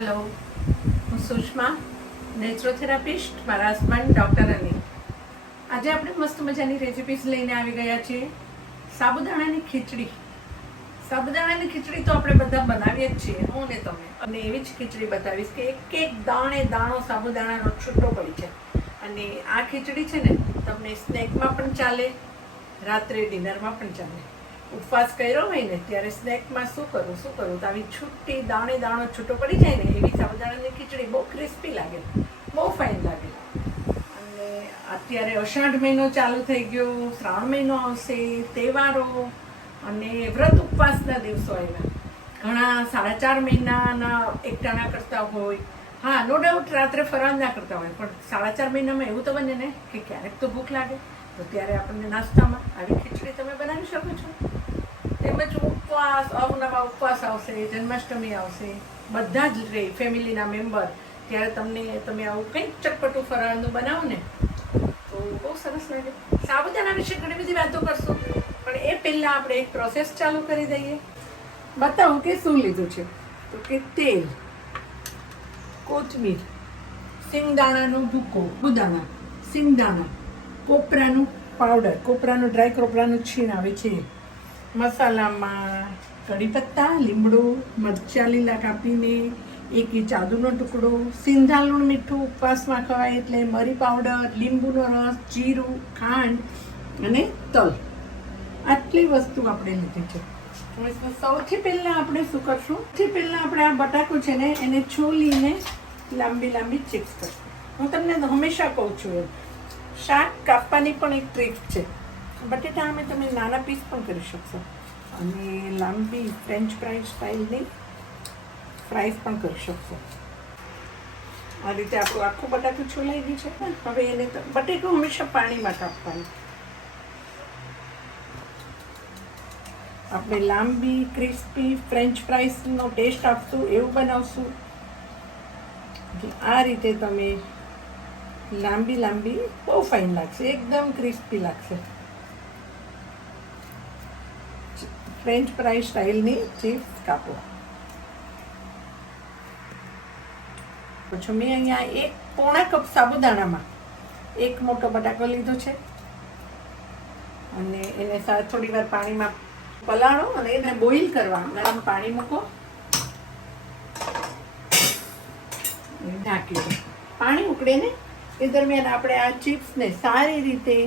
Hello, હું સુષ્મા, નેચરોથેરાપિસ્ટ, મારા husband doctor રની. આજે આપણે મસ્ત મજાની રેસિપીસ લઈને આવી ગયા છીએ. સાબુદાણાની ખીચડી. સાબુદાણાની ખીચડી તો આપણે બધા બનાવીએ જ છીએ, હું ને તમે. અને એવી જ ખીચડી બતાવીશ કે એક એક દાણે દાણો સાબુદાણાનો છૂટો પડી છે. અને આ ખીચડી છે ને, તમને સ્નેકમાં પણ ચાલે, રાત્રે ડિનરમાં પણ ચાલે. ઉપવાસ કર્યો હોય ને ત્યારે સ્નેકમાં શું કરું તો આવી છૂટી દાણે દાણો છૂટો પડી જાય ને એવી સાબુદાણાની ખીચડી બહુ ક્રિસ્પી લાગે, બહુ ફાઇન લાગે. અને અત્યારે અષાઢ મહિનો ચાલુ થઈ ગયો, શ્રાવણ મહિનો આવશે, તહેવારો અને વ્રત ઉપવાસના દિવસો આવ્યા. ઘણા 4.5 મહિનાના એકટાણા કરતા હોય. હા, નો ડાઉટ રાત્રે ફરાળ ના કરતા હોય, પણ 4.5 મહિનામાં એવું તો બને ને કે ક્યારેક તો ભૂખ લાગે, તો ત્યારે આપણને નાસ્તામાં આવી ખીચડી તમે બનાવી શકો છો. તેમજ ઉપવાસ, અવનવા ઉપવાસ આવશે, જન્માષ્ટમી આવશે, બધા જ રહે ફેમિલીના મેમ્બર, ત્યારે તમે આવું કંઈક ચટપટું ફરાળનું બનાવો ને તો બહુ સરસ લાગે. સાબુદાણા વિશે ઘણી બધી વાતો કરશું, પણ એ પહેલાં આપણે એક પ્રોસેસ ચાલુ કરી દઈએ. બતાવું કે શું લીધું છે. તો કે તેલ, કોથમીર, સિંગદાણાનો ભૂકો, બુદાણા, સિંગદાણા, કોપરાનું પાવડર, કોપરાનું ડ્રાય કોપરાનું છીણ આવે છે. મસાલામાં કઢી પત્તા, લીમડો, મરચાં લીલા કાપીને, 1 ઇંચ આદુનો ટુકડો, સિંધા લૂણ મીઠું ઉપવાસમાં ખવાય એટલે મરી પાવડર, લીંબુનો રસ, જીરું, ખાંડ અને તલ. આટલી વસ્તુ આપણે લીધી છે. સૌથી પહેલાં આપણે શું કરશું, સૌથી પહેલાં આપણે આ બટાકું છે ને એને છોલીને લાંબી લાંબી ચિપ્સ કરશું. હું તમને હંમેશા કહું છું એમ, શાક કાપવાની પણ એક ટ્રીક છે. બટેટા અમે તમે નાના પીસ પણ કરી શકશો અને લાંબી ફ્રેન્ચ ફ્રાઈઝ સ્ટાઇલની ફ્રાઈઝ પણ કરી શકશો. આ રીતે આપણું આખું બટાકું છોલાઈ ગયું છે. હવે એને બટેકું હંમેશા પાણીમાં કાપવાનું. આપણે લાંબી ક્રિસ્પી ફ્રેન્ચ ફ્રાઈઝનો ટેસ્ટ આપશું એવું બનાવશું. આ રીતે તમે લાંબી લાંબી બહુ ફાઇન લાગશે, એકદમ ક્રિસ્પી લાગશે. ફ્રેન્ચ ફ્રાઈ સ્ટાઇલની ચિપ્સ કાપો. પછી મેં અહીંયા પોણા કપ સાબુદાણામાં 1 મોટો બટાકો લીધો છે અને એને થોડી વાર પાણીમાં પલાળો અને એને બોઇલ કરવા ગરમ પાણી મૂકો, ઢાંકી દો. પાણી ઉકળે ને એ દરમિયાન આપણે આ ચિપ્સને સારી રીતે,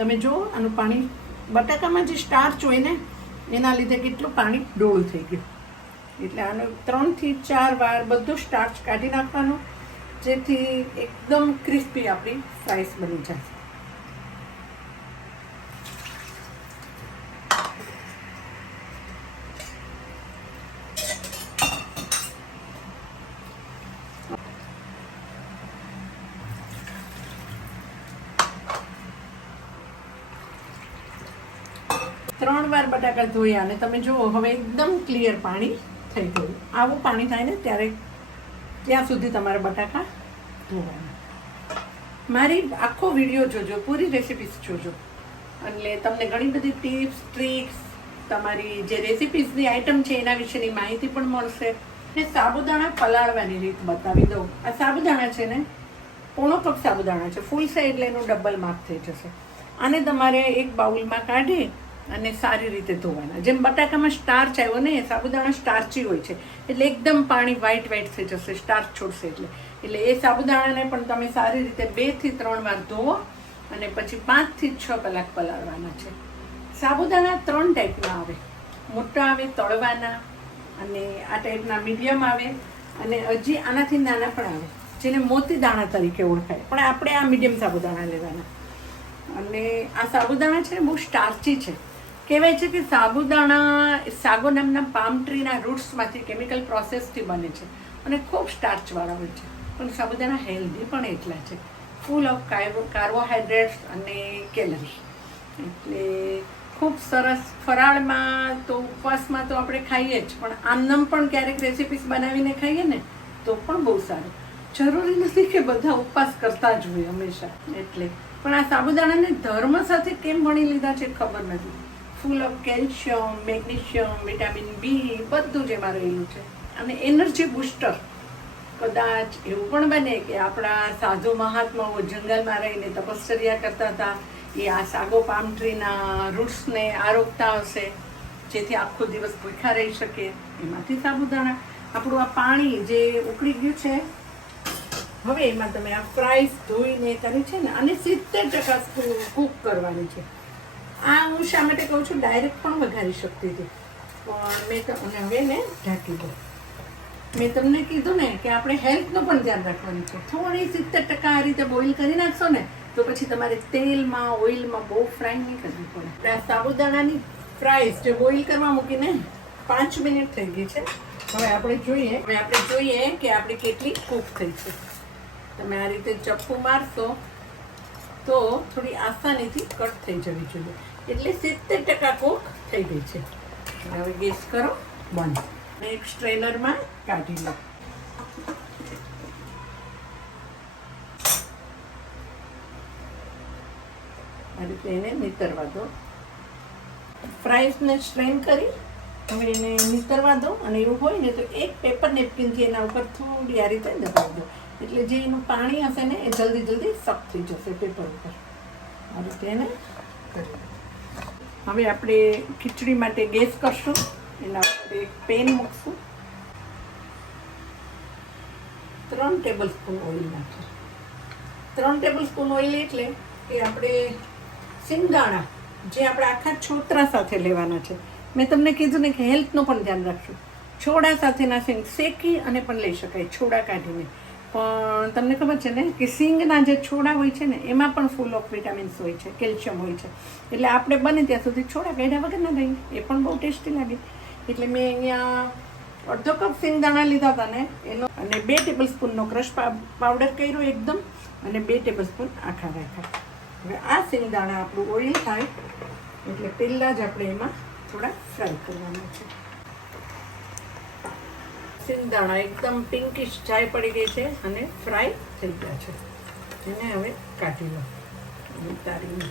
તમે જુઓ આનું પાણી, બટાકામાં જે સ્ટાર્ચ હોય ને એના લીધે કેટલું પાણી ડોળું થઈ ગયું. એટલે આનો 3 થી 4 વાર બધું સ્ટાર્ચ કાઢી નાખવાનું, જેથી એકદમ ક્રિસ્પી આપણી ફ્રાઈસ બની જાય. ત્રણ વાર બટાકા ધોયા અને તમે જુઓ હવે એકદમ ક્લિયર પાણી થઈ ગયું. આવું પાણી થાય ને ત્યાં સુધી તમારા બટાકા ધોવાના. મારી આખો વિડીયો જોજો, પૂરી રેસિપીસ જોજો, એટલે તમને ઘણી બધી ટિપ્સ, ટ્રિક્સ, તમારી જે રેસિપીસની આઈટમ છે એના વિશેની માહિતી પણ મળશે. ને સાબુદાણા પલાળવાની રીત બતાવી દઉં. આ સાબુદાણા છે ને, પોણો કપ સાબુદાણા છે, ફૂલ છે એટલે એનું ડબલ માપ થઈ જશે. આને તમારે એક બાઉલમાં કાઢી અને સારી રીતે ધોવાના. જેમ બટાકામાં સ્ટાર્ચ આવ્યો ને, સાબુદાણા સ્ટાર્ચી હોય છે એટલે એકદમ પાણી વ્હાઈટ થઈ જશે સ્ટાર્ચ છોડશે એટલે એ સાબુદાણાને પણ તમે સારી રીતે 2 થી 3 વાર ધોવો અને પછી 5 થી 6 કલાક પલાળવાના છે. સાબુદાણા 3 ટાઈપના આવે, મોટા આવે તળવાના, અને આ ટાઈપના મીડિયમ આવે, અને હજી આનાથી નાના પણ આવે જેને મોતી દાણા તરીકે ઓળખાય, પણ આપણે આ મીડિયમ સાબુદાણા લેવાના. અને આ સાબુદાણા છે બહુ સ્ટાર્ચી છે. કહેવાય છે કે સાબુદાણા સાગો નામના પામ ટ્રીના રૂટ્સમાંથી કેમિકલ પ્રોસેસથી બને છે અને ખૂબ સ્ટાર્ચવાળા હોય છે. પણ સાબુદાણા હેલ્ધી પણ એટલા છે, ફૂલ ઓફ કાર્બોહાઈડ્રેટ્સ અને કેલરી. એટલે ખૂબ સરસ. ફરાળમાં તો ઉપવાસમાં તો આપણે ખાઈએ જ, પણ આમનામ પણ ક્યારેક રેસિપીસ બનાવીને ખાઈએ ને તો પણ બહુ સારું. જરૂરી નથી કે બધા ઉપવાસ કરતા જ હોય હંમેશા. એટલે પણ આ સાબુદાણાને ધર્મ સાથે કેમ ભણી લીધા છે ખબર નથી. Full of calcium, magnesium, vitamin B બધું જ એમાં રહેલું છે. અને એનર્જી બૂસ્ટર કદાચ એવું પણ બને કે આપણા સાધુ મહાત્માઓ જંગલમાં રહીને તપશ્ચર્યા કરતા હતા, એ આ સાગો પામ ટ્રીના રૂટ્સને આરોગતા હશે, જેથી આખો દિવસ ભૂખ્યા રહી શકે. એમાંથી સાબુદાણા. આપણું આ પાણી જે ઉકળી ગયું છે, હવે એમાં તમે આ ફ્રાઈસ ધોઈને કરી છે ને, અને 70% કૂક કરવાની છે. આ હું શા માટે કહું છું, ડાયરેક્ટ પણ વઘારી શકતી હતી, પણ મેં તો અને હવે ને ઢાંકી દો. મેં તમને કીધું ને કે આપણે હેલ્થનું પણ ધ્યાન રાખવાનું છે. થોડી 70% આ રીતે બોઇલ કરી નાખશો ને, તો પછી તમારે તેલમાં ઓઇલમાં બહુ ફ્રાય નહીં કરવી પડે. આ સાબુદાણાની ફ્રાઈસ જે બોઇલ કરવા મૂકીને 5 મિનિટ થઈ ગઈ છે. હવે આપણે જોઈએ કે આપણી કેટલી કૂક થઈ છે. તમે આ રીતે ચપ્પુ મારશો તો થોડી આસાનીથી કટ થઈ જવી જોઈએ. એટલે 70% કૂક થઈ ગઈ છે. હવે ગેસ કરો બંધ. એક સ્ટ્રેનરમાં કાઢી લો. આ રીતે એને નીતરવા દો. ફ્રાઈસને સ્ટ્રેન કરી હવે એને નીતરવા દો. અને એવું હોય ને તો એક પેપર નેપકિનથી એના ઉપર થોડી આ રીતે દબાવી દો, એટલે જે એનું પાણી હશે ને એ જલ્દી સક થઈ જશે પેપર ઉપર. આ રીતે એને કરી. હવે આપણે ખીચડી માટે ગેસ કરશું. એના ઉપર એક પેન મૂકશું. 3 ટેબલ સ્પૂન ઓઇલ નાખીશું. 3 ટેબલ સ્પૂન ઓઇલ એટલે કે આપણે સિંગદાણા જે આપણે આખા છોતરા સાથે લેવાના છે. મેં તમને કીધું ને કે હેલ્થનું પણ ધ્યાન રાખશું. છોડા સાથેના સિંગ શેકી અને પણ લઈ શકાય, છોડા કાઢીને. પણ તમને ખબર છે ને કે સિંગના જે છોડા હોય છે ને, એમાં પણ ફૂલ ઓફ વિટામિન્સ હોય છે, કેલ્શિયમ હોય છે. એટલે આપણે બને ત્યાં સુધી છોડા કાઢ્યા વગર ના દઈએ, એ પણ બહુ ટેસ્ટી લાગે. એટલે મેં અહીંયા અડધો કપ સિંગદાણા લીધા હતા ને એનો, અને 2 ટેબલ સ્પૂનનો ક્રશ પાવડર કર્યો એકદમ, અને 2 ટેબલ સ્પૂન આખા રાખ્યા. હવે આ સિંગદાણા આપણું ઓઇલ થાય એટલે પહેલાં જ આપણે એમાં થોડા ફ્રાય કરવાના છે. સિંગદાણા એકદમ પિંકિશ ચાય પડી ગઈ છે અને ફ્રાય થઈ ગયા છે. એને હવે કાઢી લો ઉતારીને.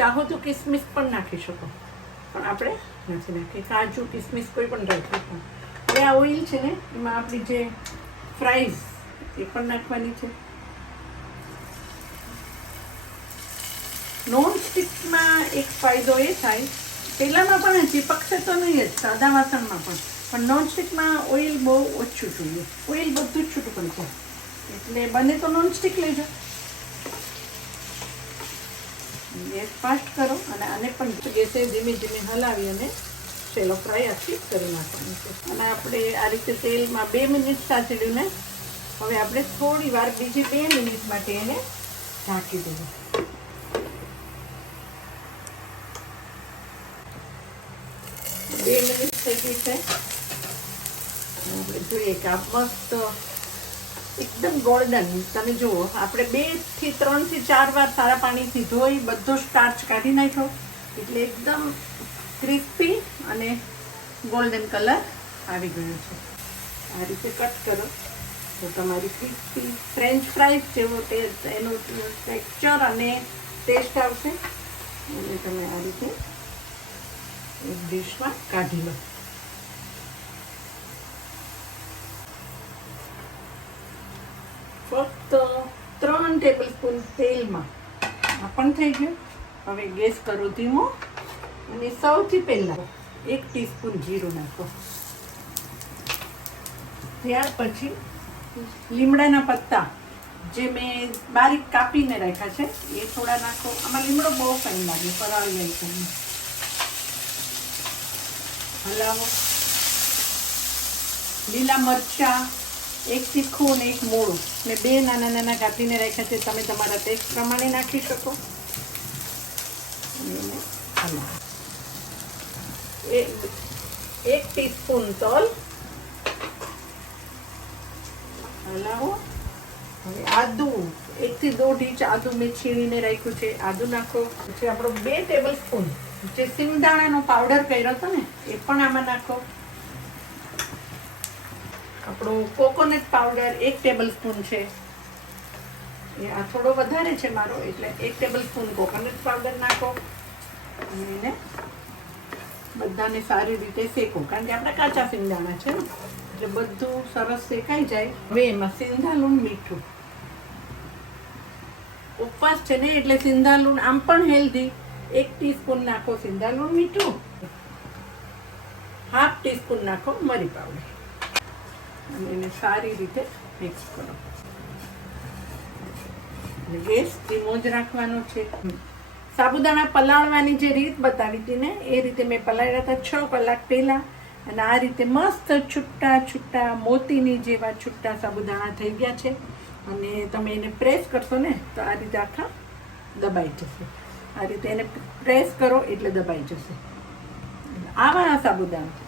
ચાહો તો કિસમિસ પણ નાખી શકો, પણ આપણે નથી નાખી. કાજુ કિસમિસ કોઈ પણ રાખી. હવે આ ઓઇલ છે ને એમાં આપણી જે ફ્રાઈઝ એ પણ નાખવાની છે. નોન સ્ટિકમાં એક ફાયદો એ થાય, પેલામાં પણ ચીપકશે તો નહીં જ, સાદા વાસણમાં પણ નોન સ્ટિકમાં ઓઇલ બહુ ઓછું જોઈએ. ઓઇલ બધું જ છૂટું પડી જાય, એટલે બને તો નોન સ્ટિક લેજો. ગેસ ફાસ્ટ કરો અને આને પણ ગેસે ધીમે ધીમે હલાવી અને શેલો ફ્રાય આખી કરી નાખવાની છે. અને આપણે આ રીતે તેલમાં 2 મિનિટ સાચડ્યું ને, હવે આપણે થોડી વાર બીજી 2 મિનિટ માટે એને ઢાંકી દઈએ. બે મિનિટ થઈ ગઈ છે. આપણે જોઈએ કે આ મસ્ત એકદમ ગોલ્ડન. તમે જુઓ, આપણે 2 થી 3 થી 4 વાર સારા પાણીથી ધોઈ બધો સ્ટાર્ચ કાઢી નાખ્યો, એટલે એકદમ ક્રિસ્પી અને ગોલ્ડન કલર આવી ગયો છે. આ રીતે કટ કરો તો તમારી ક્રિસ્પી ફ્રેન્ચ ફ્રાઈઝ જેવો એનું ટેક્સચર અને ટેસ્ટ આવશે. અને તમે આ રીતે એક ડીશમાં કાઢી લો. ફક્ત 3 ટેબલ સ્પૂન તેલમાં આ પણ થઈ ગયું. હવે ગેસ કરો ધીમો, અને સૌથી પહેલાં 1 ટીસ્પૂન જીરું નાખો. ત્યાર પછી લીમડાના પત્તા જે મેં બારીક કાપીને રાખ્યા છે એ થોડા નાખો. આમાં લીમડો બહુ ફાઇન લાગે, ફરાળી જાય તમને. હલાવો. લીલા મરચાં, 1 તીખું અને 1 મોળું, મેં 2 નાના નાના કાપીને રાખ્યા છે. તમે તમારા ટેસ્ટ પ્રમાણે નાખી શકો. હલાવો. 1 ટીસ્પૂન તલ. હલાવો. હવે આદુ, 1 થી 2 ઇંચ આદુ મેં છીણીને રાખ્યું છે, આદુ નાખો. પછી આપણો 2 ટેબલ સ્પૂન જે સિંગદાણાનો પાવડર કર્યો હતો ને એ પણ આમાં નાખો. આપણો કોકોનટ પાવડર 1 ટેબલ સ્પૂન છે. એ આ થોડો વધારે છે મારો, એટલે 1 ટેબલ સ્પૂન કોકોનટ પાવડર નાખો. અને એને બધાને સારી રીતે શેકો, કારણ કે આપણે કાચા સિંગદાણા છે ને, એટલે બધું સરસ શેકાઈ જાય. હવે એમાં સિંધાલુણ, મીઠું. ઉપવાસ છે ને એટલે સિંધાલુણ આમ પણ હેલ્ધી. 1 ટીસ્પૂન નાખો સિંધાલુણ મીઠું, ½ ટીસ્પૂન નાખો મરી પાવડર અને એને સારી રીતે મિક્સ કરો. ગેસ ધીમો જ રાખવાનો છે. સાબુદાણા પલાળવાની જે રીત બતાવી હતી ને, એ રીતે મેં પલાળ્યા હતા 6 કલાક પહેલાં, અને આ રીતે મસ્ત છૂટા છૂટા મોતીની જેવા છૂટા સાબુદાણા થઈ ગયા છે. અને તમે એને પ્રેસ કરશો ને તો આ રીતે આખા દબાઈ જશે. આ રીતે એને પ્રેસ કરો એટલે દબાઈ જશે. આવા સાબુદાણા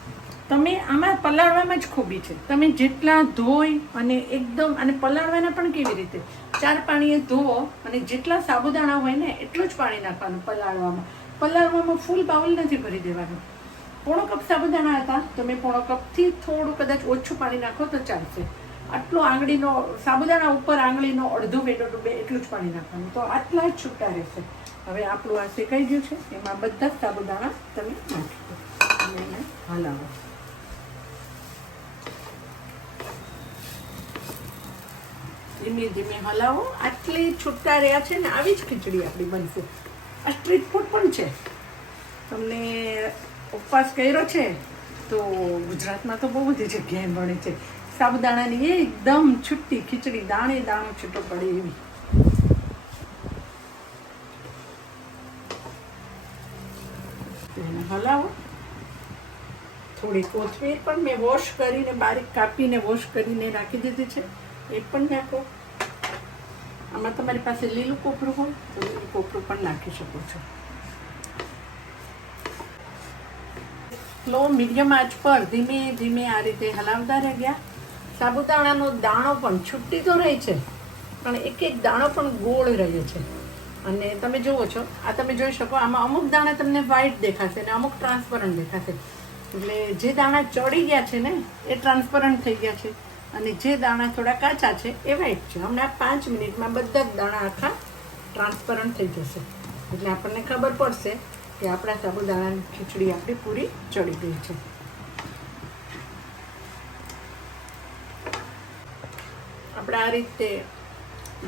તમે આમાં પલાળવામાં જ ખૂબી છે. તમે જેટલા ધોઈ અને એકદમ, અને પલાળવાના પણ કેવી રીતે, 4 પાણીએ ધોવો અને જેટલા સાબુદાણા હોય ને એટલું જ પાણી નાખવાનું પલાળવામાં. પલાળવામાં ફૂલ બાઉલ નથી ભરી દેવાનું. પોણો કપ સાબુદાણા હતા, તમે પોણો કપથી થોડું કદાચ ઓછું પાણી નાખો તો ચાલશે. આટલો આંગળીનો સાબુદાણા ઉપર આંગળીનો અડધો બેટો ડૂબે એટલું જ પાણી નાખવાનું, તો આટલા જ છૂટા રહેશે. હવે આપણું આ શેકાઈ ગયું છે, એમાં બધા જ સાબુદાણા તમે નાખી દો અને એને હલાવો. ધીમે ધીમે હલાવો. આટલી છૂટા રહ્યા છે ને, આવી જ ખીચડી આપણી બનશે. આ સ્ટ્રીટ ફૂડ પણ છે. તમને ઉપવાસ કર્યો છે તો ગુજરાતમાં તો બહુ બધી જગ્યાએ મળે છે સાબુદાણાની એકદમ છૂટી ખીચડી, દાણે દાણો છૂટો પડે એવી. એને હલાવો. થોડી કોથમીર પણ મેં વોશ કરીને, બારીક કાપીને વોશ કરીને રાખી દીધી છે, એ પણ નાખો. આમાં તમારી પાસે લીલું કોપરું હોય તો લીલું કોપરું પણ નાખી શકો છો. સ્લો મીડિયમ આંચ પર ધીમે ધીમે આ રીતે હલાવતા રહ્યા. સાબુદાણાનો દાણો પણ છૂટી તો રહે છે, પણ એક એક દાણો પણ ગોળ રહે છે. અને તમે જુઓ છો, આ તમે જોઈ શકો, આમાં અમુક દાણા તમને વ્હાઈટ દેખાશે અને અમુક ટ્રાન્સપરન્ટ દેખાશે. એટલે જે દાણા ચડી ગયા છે ને એ ટ્રાન્સપરન્ટ થઈ ગયા છે, અને જે દાણા થોડા કાચા છે એ વ્હાઈટ છે. હમણાં 5 મિનિટમાં બધા જ દાણા આખા ટ્રાન્સપરન્ટ થઈ જશે. એટલે આપણને ખબર પડશે કે આપણા સાબુદાણાની ખીચડી આપણી પૂરી ચડી ગઈ છે. આપણે આ રીતે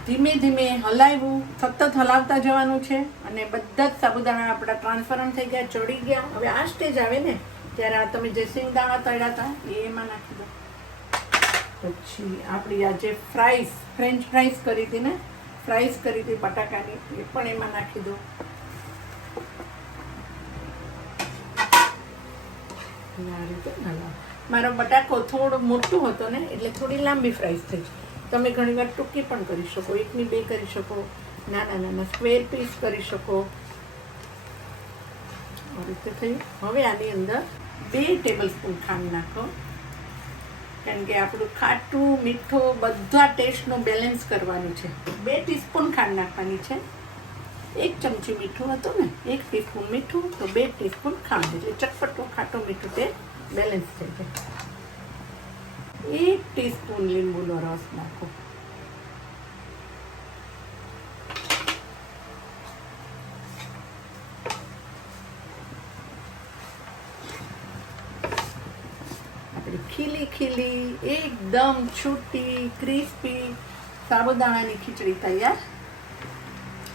ધીમે ધીમે હલાવ્યું, સતત હલાવતા જવાનું છે, અને બધા જ સાબુદાણા આપણા ટ્રાન્સપરન્ટ થઈ ગયા, ચડી ગયા. હવે આ સ્ટેજ આવે ને ત્યારે આ તમે જે સિંગદાણા તળ્યા હતા એ એમાં નાખી દો. પછી આપણી આ જે ફ્રેન્ચ ફ્રાઈસ કરી હતી ને, ફ્રાઈસ કરી હતી બટાકાની, એ પણ એમાં નાખી દો. આ રીતે હલાવો. મારો બટાકો થોડો મોટો હતો ને એટલે થોડી લાંબી ફ્રાઈસ થઈ. તમે ઘણીવાર ટૂંકી પણ કરી શકો, 1ની 2 કરી શકો, નાના નાના સ્ક્વેર પીસ કરી શકો. આ રીતે થયું. હવે આની અંદર 2 ટેબલસ્પૂન ખાંડ નાખો, કારણ કે આપણું ખાટું મીઠું બધા ટેસ્ટનું બેલેન્સ કરવાનું છે. 2 ટીસ્પૂન ખાંડ નાખવાની છે. 1 ચમચી મીઠું હતું ને, 1 ટીસ્પૂન મીઠું તો 2 ટીસ્પૂન ખાંડ, એટલે ચટપટું ખાટું મીઠું તે બેલેન્સ થઈ જાય. 1 ટીસ્પૂન લીંબુનો રસ નાખો. આપણી ખીલી ખીલી એકદમ છૂટી ક્રિસ્પી સાબુદાણાની ખીચડી તૈયાર.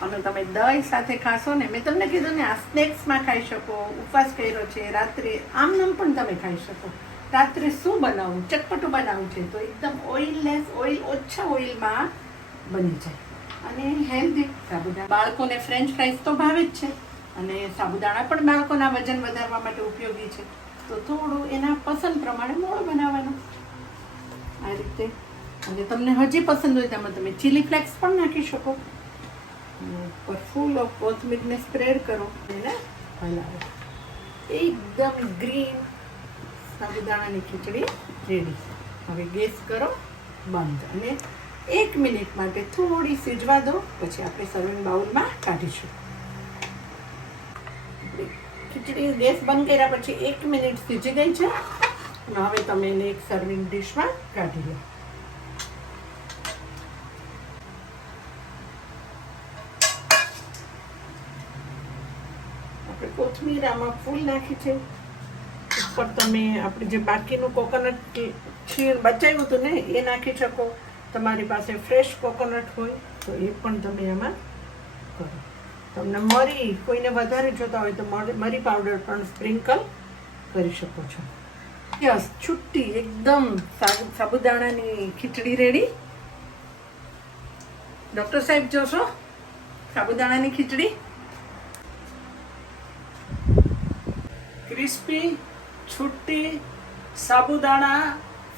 અને તમે દહીં સાથે ખાશો ને, મેં તમને કીધું ને, આ સ્નેક્સમાં ખાઈ શકો. ઉપવાસ કર્યો છે, રાત્રે આમ નામ પણ તમે ખાઈ શકો. રાત્રે શું બનાવવું, ચટપટું બનાવવું છે તો એકદમ ઓઇલલેસ, ઓછા ઓઇલમાં બની જાય અને હેલ્ધી. સાબુદાણા બાળકોને ફ્રેન્ચ ફ્રાઈસ તો ભાવે જ છે, અને સાબુદાણા પણ બાળકોના વજન વધારવા માટે ઉપયોગી છે. તો થોડું એના પસંદ પ્રમાણે મોળું બનાવવાનું આ રીતે. અને તમને હજી પસંદ હોય તેમાં તમે ચીલી ફ્લેક્સ પણ નાખી શકો. ઉપર ફૂલ ઓફ કોથમીરને સ્પ્રેડ કરો, એને હલાવો. એકદમ ગ્રીન સાબુદાણાની ખીચડી રેડી. હવે ગેસ કરો બંધ, અને 1 મિનિટ માટે થોડી સીજવા દો, પછી આપણે સર્વિંગ બાઉલમાં કાઢીશું. ખીચડી ગેસ બંધ કર્યા પછી 1 મિનિટ સીજી ગઈ છે. હવે તમે એને એક સર્વિંગ ડીશમાં કાઢી લો. આપણે કોથમીર આમાં ફૂલ નાખી છે, ઉપર તમે આપણે જે બાકીનું કોકોનટ છીણ બચાવ્યું હતું ને એ નાખી શકો. તમારી પાસે ફ્રેશ કોકોનટ હોય તો એ પણ તમે એમાં કરો. તમને મરી કોઈને વધારે જોતા હોય તો મરી પાવડર પણ સ્પ્રિંકલ કરી શકો છો. યસ, છુટ્ટી એકદમ સાબુદાણાની ખીચડી રેડી. ડૉક્ટર સાહેબ જોશો સાબુદાણાની ખીચડી. ક્રિસ્પી છુટ્ટી સાબુદાણા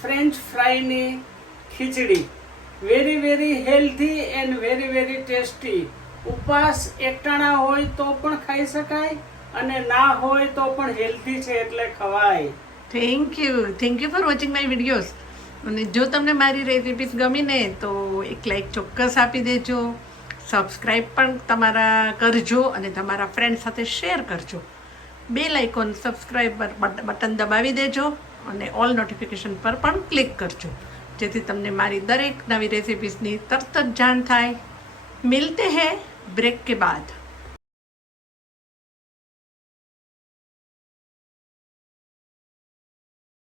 ફ્રેન્ચ ફ્રાઈની ખીચડી. Very very healthy and very very tasty. ઉપવાસ એકટાણા હોય તો પણ ખાઈ શકાય અને ના હોય તો પણ હેલ્ધી છે એટલે ખવાય. Thank you for watching my videos. અને જો તમને મારી રેસિપીસ ગમી ને તો એક લાઈક ચોક્કસ આપી દેજો. સબસ્ક્રાઈબ પણ તમારા કરજો અને તમારા ફ્રેન્ડ સાથે શેર કરજો. બેલ આઇકોન સબસ્ક્રાઈબર બટન દબાવી દેજો અને ઓલ નોટિફિકેશન પર પણ ક્લિક કરજો, જેથી તમને મારી દરેક નવી રેસિપીસની તરત જ જાણ થાય. મિલતે હૈ બ્રેક કે બાદ.